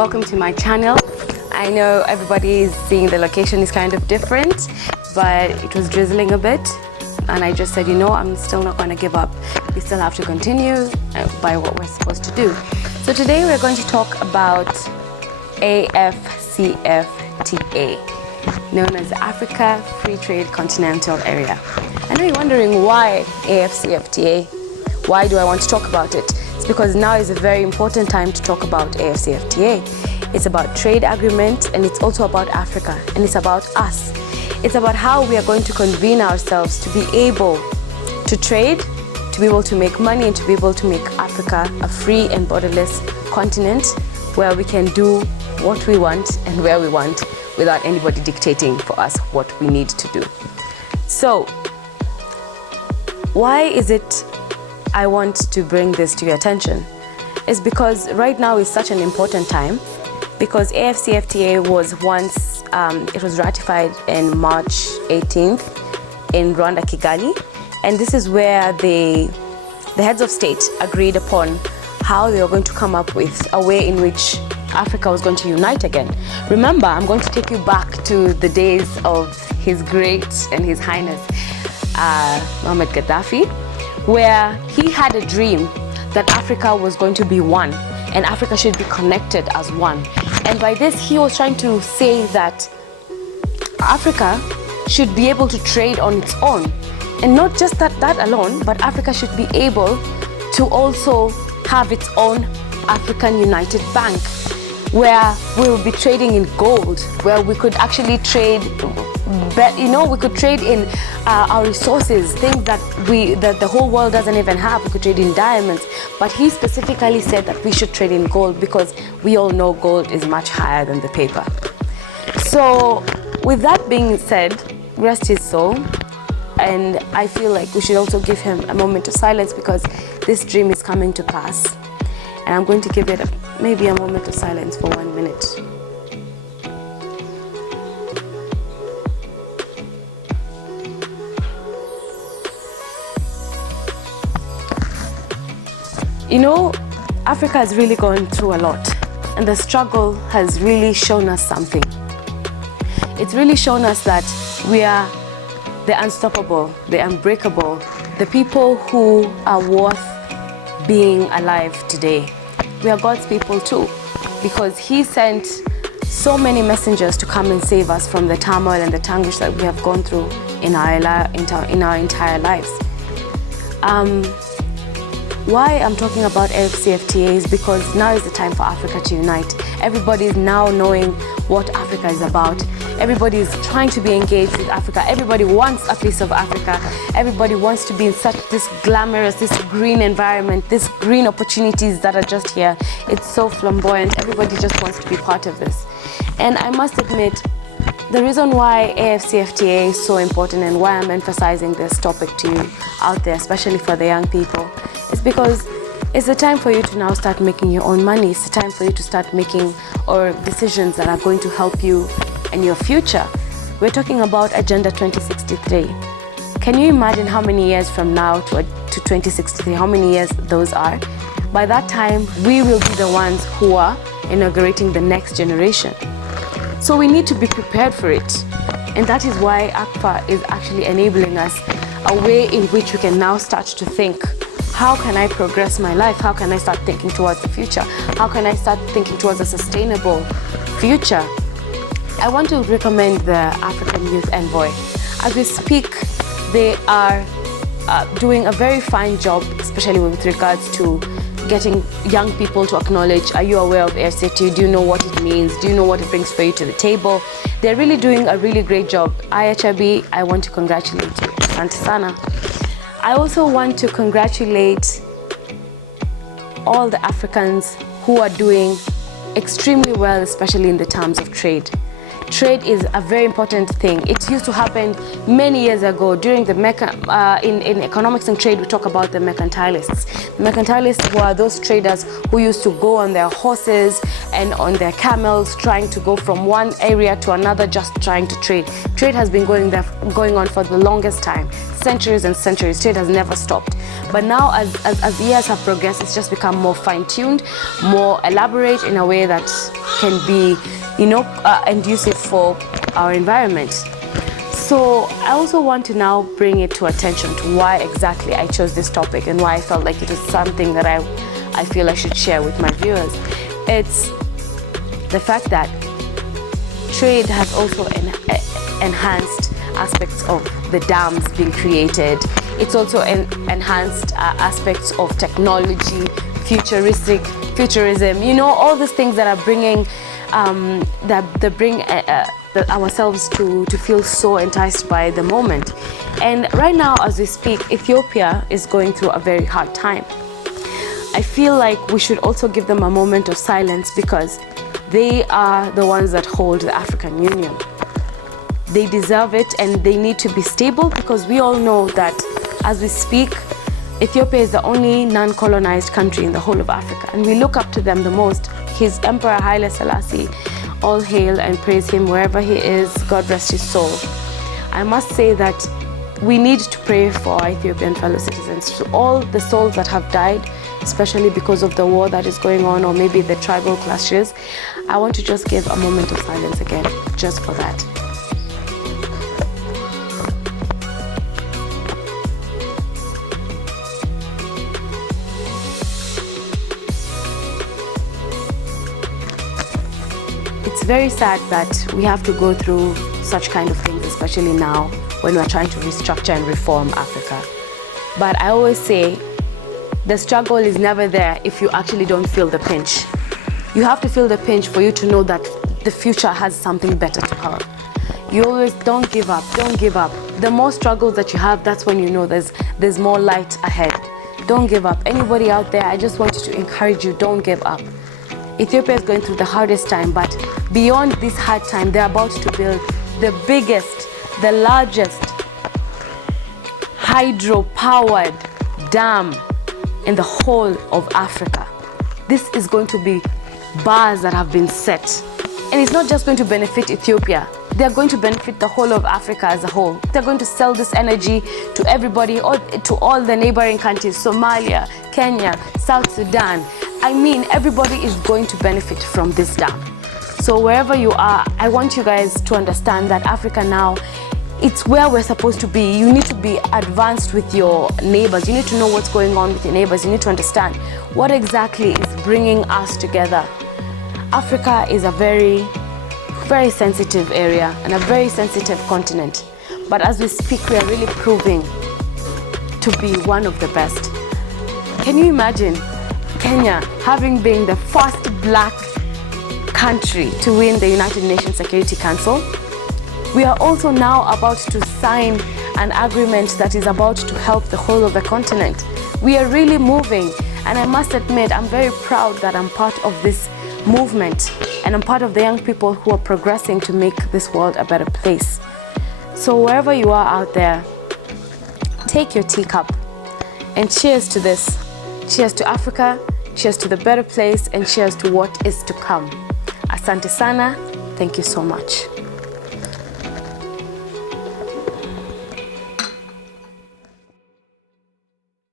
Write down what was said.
welcome to my channel. I know everybody is seeing the location is kind of different, but it was drizzling a bit and I just said, you know, I'm still not going to give up. We still have to continue by what we're supposed to do. So today we're going to talk about AFCFTA, known as Africa Free Trade Continental Area. I know you're wondering why AFCFTA. Why do I want to talk about it? It's because now is a very important time to talk about AFCFTA. It's about trade agreement, and it's also about Africa, and it's about us. It's about how we are going to convene ourselves to be able to trade, to be able to make money, and to be able to make Africa a free and borderless continent where we can do what we want and where we want without anybody dictating for us what we need to do. So, why is it I want to bring this to your attention? It's because right now is such an important time, because AFCFTA was once, it was ratified in March 18th in Rwanda, Kigali, and this is where the heads of state agreed upon how they were going to come up with a way in which Africa was going to unite again. Remember, I'm going to take you back to the days of His Great and His Highness Mohammed Gaddafi, where he had a dream that Africa was going to be one and Africa should be connected as one. And by this, he was trying to say that Africa should be able to trade on its own. And not just that alone, but Africa should be able to also have its own African United Bank, where we will be trading in gold, where we could actually trade, we could trade in our resources, things that the whole world doesn't even have. We could trade in diamonds, but he specifically said that we should trade in gold because we all know gold is much higher than the paper. So with that being said, rest his soul, and I feel like we should also give him a moment of silence because this dream is coming to pass, and I'm going to give it maybe a moment of silence for 1 minute. You know, Africa has really gone through a lot, and the struggle has really shown us something. It's really shown us that we are the unstoppable, the unbreakable, the people who are worth being alive today. We are God's people too, because He sent so many messengers to come and save us from the turmoil and the anguish that we have gone through in our entire lives. Why I'm talking about AFCFTA is because now is the time for Africa to unite. Everybody is now knowing what Africa is about. Everybody is trying to be engaged with Africa. Everybody wants a piece of Africa. Everybody wants to be in this glamorous, this green environment, these green opportunities that are just here. It's so flamboyant. Everybody just wants to be part of this. And I must admit, the reason why AFCFTA is so important and why I'm emphasizing this topic to you out there, especially for the young people, is because it's the time for you to now start making your own money. It's the time for you to start making decisions that are going to help you in your future. We're talking about Agenda 2063. Can you imagine how many years from now to 2063, how many years those are? By that time, we will be the ones who are inaugurating the next generation. So we need to be prepared for it. And that is why ACFA is actually enabling us a way in which we can now start to think, how can I progress my life? How can I start thinking towards the future? How can I start thinking towards a sustainable future? I want to recommend the African Youth Envoy. As we speak, they are doing a very fine job, especially with regards to getting young people to acknowledge, are you aware of AFCFTA? Do you know what it means? Do you know what it brings for you to the table? They're really doing a really great job. IHRB, I want to congratulate you. Asante sana. I also want to congratulate all the Africans who are doing extremely well, especially in the terms of trade. trade is a very important thing. It used to happen many years ago during the in economics and trade. We talk about the mercantilists. The mercantilists were those traders who used to go on their horses and on their camels, trying to go from one area to another, just trying to trade. Trade has been going on for the longest time, centuries and centuries. Trade has never stopped. But now, as years have progressed, it's just become more fine-tuned, more elaborate in a way that can be, conducive for our environment. So I also want to now bring it to attention to why exactly I chose this topic and why I felt like it is something that I feel I should share with my viewers. It's the fact that trade has also enhanced aspects of the dams being created. It's also enhanced aspects of technology, futurism, all these things that are bringing that bring ourselves to feel so enticed by the moment. And right now, as we speak, Ethiopia is going through a very hard time. I feel like we should also give them a moment of silence, because they are the ones that hold the African Union. They deserve it, and they need to be stable, because we all know that as we speak, Ethiopia is the only non-colonized country in the whole of Africa, and we look up to them the most. His Emperor Haile Selassie, all hail and praise him wherever he is, God rest his soul. I must say that we need to pray for our Ethiopian fellow citizens, to all the souls that have died, especially because of the war that is going on, or maybe the tribal clashes. I want to just give a moment of silence again, just for that. It's very sad that we have to go through such kind of things, especially now when we're trying to restructure and reform Africa. But I always say the struggle is never there if you actually don't feel the pinch. You have to feel the pinch for you to know that the future has something better to come. You always don't give up. The more struggles that you have, that's when you know there's more light ahead. Don't give up. Anybody out there, I just want you to encourage you, don't give up. Ethiopia is going through the hardest time, but beyond this hard time, they're about to build the biggest, the largest hydro-powered dam in the whole of Africa. This is going to be bars that have been set. And it's not just going to benefit Ethiopia. They're going to benefit the whole of Africa as a whole. They're going to sell this energy to everybody, or to all the neighboring countries, Somalia, Kenya, South Sudan. I mean, everybody is going to benefit from this dam. So wherever you are, I want you guys to understand that Africa now, it's where we're supposed to be. You need to be advanced with your neighbors. You need to know what's going on with your neighbors. You need to understand what exactly is bringing us together. Africa is a very, very sensitive area and a very sensitive continent. But as we speak, we are really proving to be one of the best. Can you imagine Kenya having been the first black country to win the United Nations Security Council? We are also now about to sign an agreement that is about to help the whole of the continent. We are really moving, and I must admit, I'm very proud that I'm part of this movement, and I'm part of the young people who are progressing to make this world a better place. So wherever you are out there, take your teacup and cheers to this. Cheers to Africa, cheers to the better place, and cheers to what is to come. Asante sana, thank you so much.